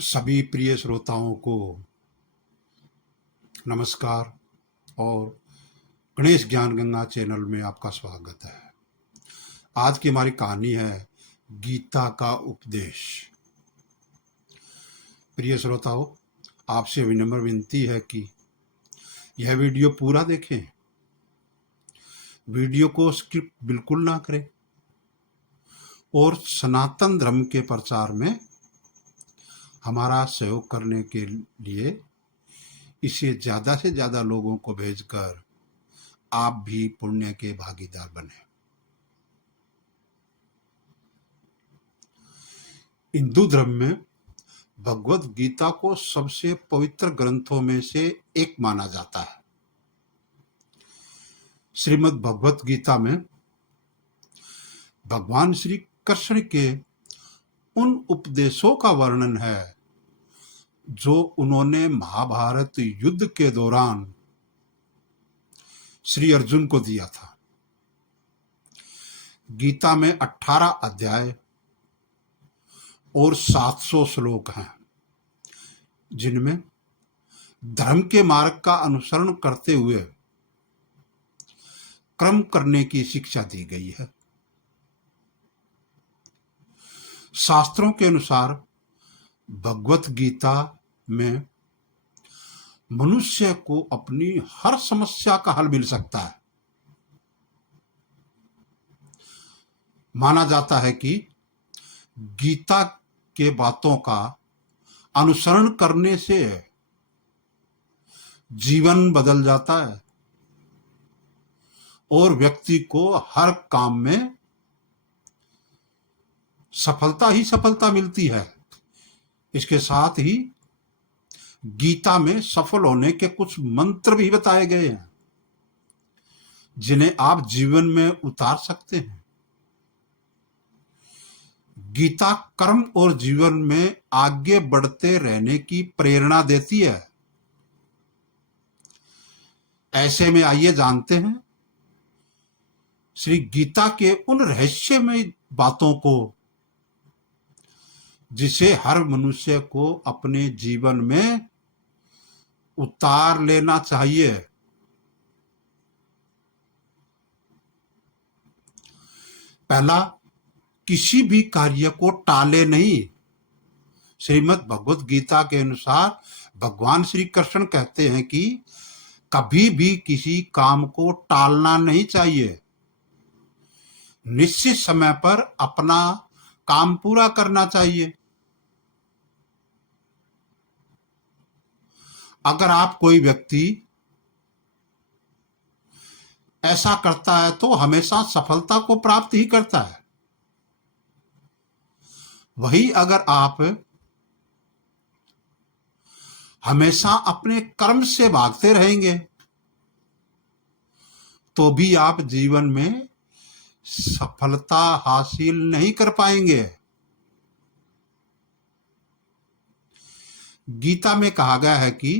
सभी प्रिय श्रोताओं को नमस्कार और गणेश ज्ञान गंगा चैनल में आपका स्वागत है। आज की हमारी कहानी है गीता का उपदेश। प्रिय श्रोताओं, आपसे विनम्र विनती है कि यह वीडियो पूरा देखें, वीडियो को स्किप बिल्कुल ना करें और सनातन धर्म के प्रचार में हमारा सहयोग करने के लिए इसे ज़्यादा से ज़्यादा लोगों को भेजकर आप भी पुण्य के भागीदार बने। हिंदू धर्म में भगवत गीता को सबसे पवित्र ग्रंथों में से एक माना जाता है। श्रीमद् भगवत गीता में भगवान श्री कृष्ण के उन उपदेशों का वर्णन है जो उन्होंने महाभारत युद्ध के दौरान श्री अर्जुन को दिया था। गीता में 18 अध्याय और 700 श्लोक हैं, जिनमें धर्म के मार्ग का अनुसरण करते हुए कर्म करने की शिक्षा दी गई है। शास्त्रों के अनुसार भगवत गीता में मनुष्य को अपनी हर समस्या का हल मिल सकता है। माना जाता है कि गीता के बातों का अनुसरण करने से जीवन बदल जाता है और व्यक्ति को हर काम में सफलता ही सफलता मिलती है। इसके साथ ही गीता में सफल होने के कुछ मंत्र भी बताए गए हैं, जिन्हें आप जीवन में उतार सकते हैं। गीता कर्म और जीवन में आगे बढ़ते रहने की प्रेरणा देती है। ऐसे में आइए जानते हैं श्री गीता के उन रहस्यमय बातों को जिसे हर मनुष्य को अपने जीवन में उतार लेना चाहिए। पहला, किसी भी कार्य को टाले नहीं। श्रीमद् भगवत गीता के अनुसार भगवान श्री कृष्ण कहते हैं कि कभी भी किसी काम को टालना नहीं चाहिए। निश्चित समय पर अपना काम पूरा करना चाहिए। अगर आप कोई व्यक्ति ऐसा करता है तो हमेशा सफलता को प्राप्त ही करता है। वही अगर आप हमेशा अपने कर्म से भागते रहेंगे तो भी आप जीवन में सफलता हासिल नहीं कर पाएंगे। गीता में कहा गया है कि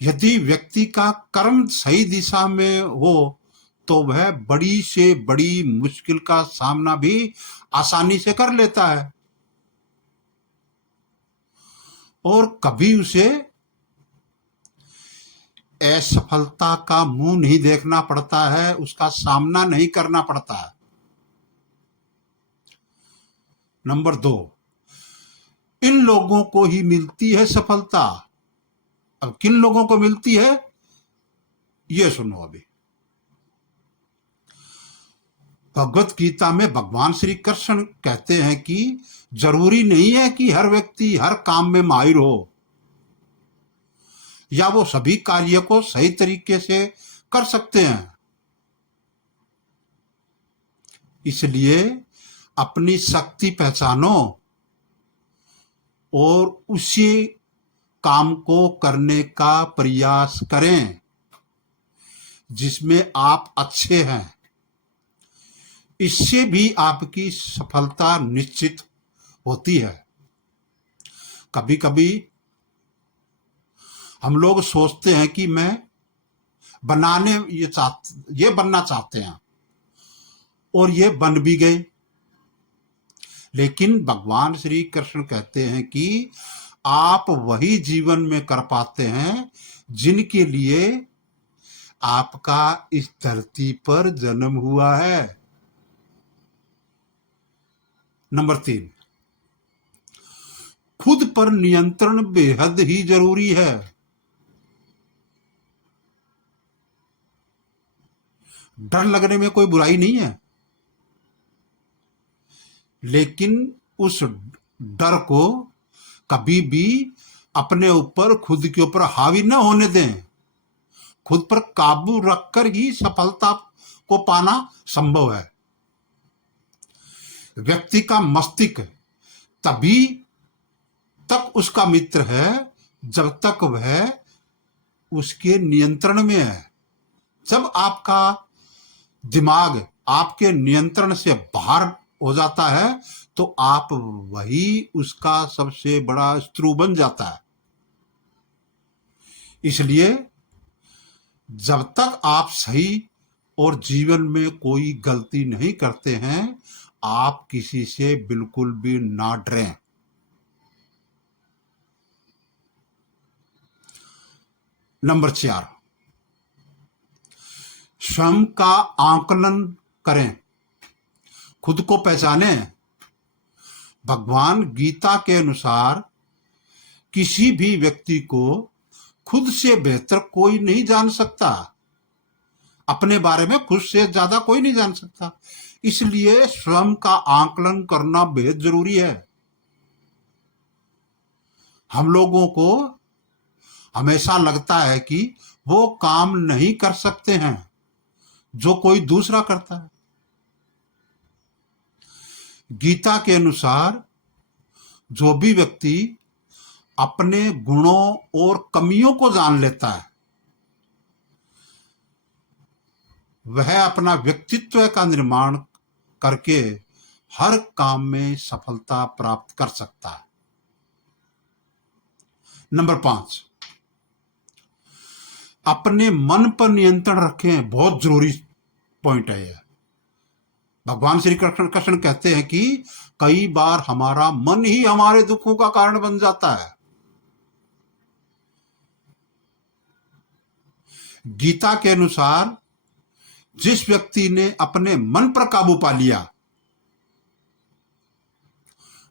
यदि व्यक्ति का कर्म सही दिशा में हो तो वह बड़ी से बड़ी मुश्किल का सामना भी आसानी से कर लेता है और कभी उसे असफलता का मुंह नहीं देखना पड़ता है, उसका सामना नहीं करना पड़ता है। नंबर 2, इन लोगों को ही मिलती है सफलता। अब किन लोगों को मिलती है ये सुनो। अभी भगवत गीता में भगवान श्री कृष्ण कहते हैं कि जरूरी नहीं है कि हर व्यक्ति हर काम में माहिर हो या वो सभी कार्य को सही तरीके से कर सकते हैं। इसलिए अपनी शक्ति पहचानो और उसी काम को करने का प्रयास करें जिसमें आप अच्छे हैं। इससे भी आपकी सफलता निश्चित होती है। कभी कभी हम लोग सोचते हैं कि मैं ये बनना चाहते हैं और ये बन भी गए, लेकिन भगवान श्री कृष्ण कहते हैं कि आप वही जीवन में कर पाते हैं जिनके लिए आपका इस धरती पर जन्म हुआ है। नंबर 3, खुद पर नियंत्रण बेहद ही जरूरी है। डर लगने में कोई बुराई नहीं है, लेकिन उस डर को कभी भी अपने ऊपर, खुद के ऊपर हावी न होने दें। खुद पर काबू रखकर ही सफलता को पाना संभव है। व्यक्ति का मस्तिष्क तभी तक उसका मित्र है जब तक वह उसके नियंत्रण में है। जब आपका दिमाग आपके नियंत्रण से बाहर हो जाता है तो आप वही उसका सबसे बड़ा शत्रु बन जाता है। इसलिए जब तक आप सही और जीवन में कोई गलती नहीं करते हैं, आप किसी से बिल्कुल भी ना डरें। नंबर 4, स्वयं का आकलन करें, खुद को पहचाने। भगवान गीता के अनुसार किसी भी व्यक्ति को खुद से बेहतर कोई नहीं जान सकता। अपने बारे में खुद से ज्यादा कोई नहीं जान सकता। इसलिए स्वयं का आकलन करना बेहद जरूरी है। हम लोगों को हमेशा लगता है कि वो काम नहीं कर सकते हैं जो कोई दूसरा करता है। गीता के अनुसार जो भी व्यक्ति अपने गुणों और कमियों को जान लेता है, वह अपना व्यक्तित्व का निर्माण करके हर काम में सफलता प्राप्त कर सकता है। नंबर 5, अपने मन पर नियंत्रण रखें। बहुत जरूरी पॉइंट है यह। भगवान श्री कृष्ण कहते हैं कि कई बार हमारा मन ही हमारे दुखों का कारण बन जाता है। गीता के अनुसार जिस व्यक्ति ने अपने मन पर काबू पा लिया,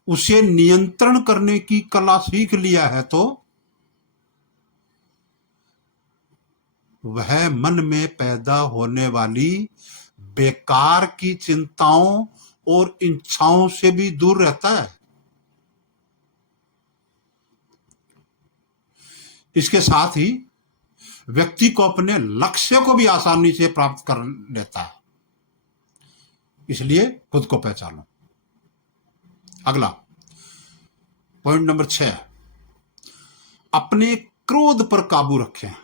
उसे नियंत्रण करने की कला सीख लिया है, तो वह मन में पैदा होने वाली बेकार की चिंताओं और इच्छाओं से भी दूर रहता है। इसके साथ ही व्यक्ति को अपने लक्ष्य को भी आसानी से प्राप्त कर लेता है। इसलिए खुद को पहचानो। अगला पॉइंट नंबर 6, अपने क्रोध पर काबू रखें।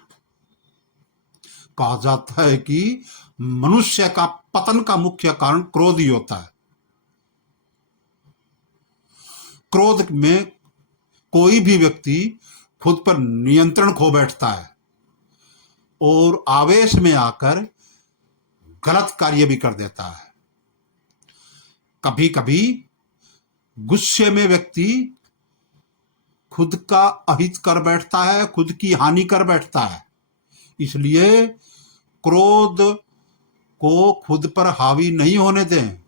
कहा जाता है कि मनुष्य का पतन का मुख्य कारण क्रोध ही होता है। क्रोध में कोई भी व्यक्ति खुद पर नियंत्रण खो बैठता है और आवेश में आकर गलत कार्य भी कर देता है। कभी कभी गुस्से में व्यक्ति खुद का अहित कर बैठता है, खुद की हानि कर बैठता है। इसलिए क्रोध को खुद पर हावी नहीं होने दें।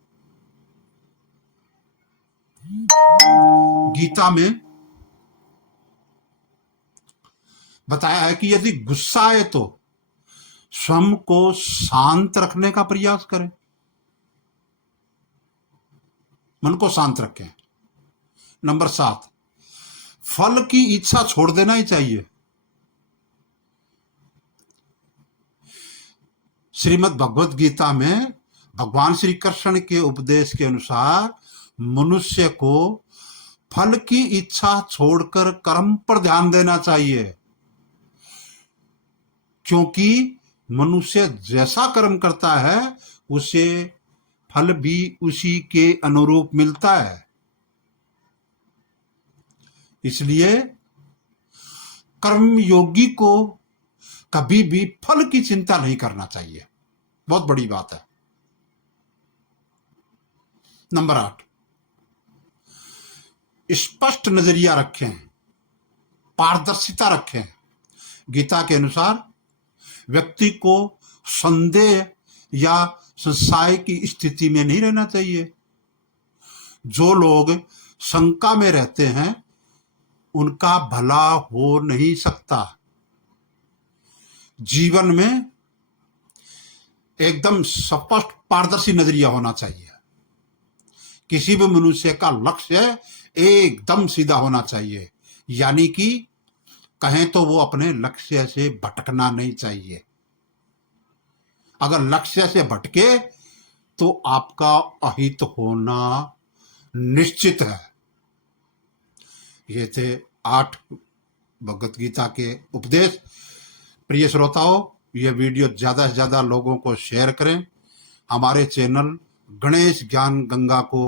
गीता में बताया है कि यदि गुस्सा आए तो स्वयं को शांत रखने का प्रयास करें। मन को शांत रखें। नंबर 7, फल की इच्छा छोड़ देना ही चाहिए। श्रीमद् भगवत गीता में भगवान श्री कृष्ण के उपदेश के अनुसार मनुष्य को फल की इच्छा छोड़कर कर्म पर ध्यान देना चाहिए, क्योंकि मनुष्य जैसा कर्म करता है उसे फल भी उसी के अनुरूप मिलता है। इसलिए कर्म योगी को कभी भी फल की चिंता नहीं करना चाहिए। बहुत बड़ी बात है। नंबर 8, स्पष्ट नजरिया रखें, पारदर्शिता रखें। गीता के अनुसार व्यक्ति को संदेह या संशय की स्थिति में नहीं रहना चाहिए। जो लोग शंका में रहते हैं उनका भला हो नहीं सकता। जीवन में एकदम स्पष्ट पारदर्शी नजरिया होना चाहिए। किसी भी मनुष्य का लक्ष्य एकदम सीधा होना चाहिए, यानी कि कहें तो वो अपने लक्ष्य से भटकना नहीं चाहिए। अगर लक्ष्य से भटके तो आपका अहित होना निश्चित है। ये थे 8 भगवत गीता के उपदेश। प्रिय श्रोताओं, ये वीडियो ज़्यादा से ज़्यादा लोगों को शेयर करें। हमारे चैनल गणेश ज्ञान गंगा को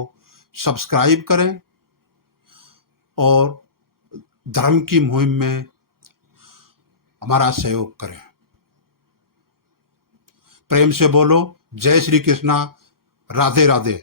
सब्सक्राइब करें और धर्म की मुहिम में हमारा सहयोग करें। प्रेम से बोलो जय श्री कृष्णा, राधे राधे।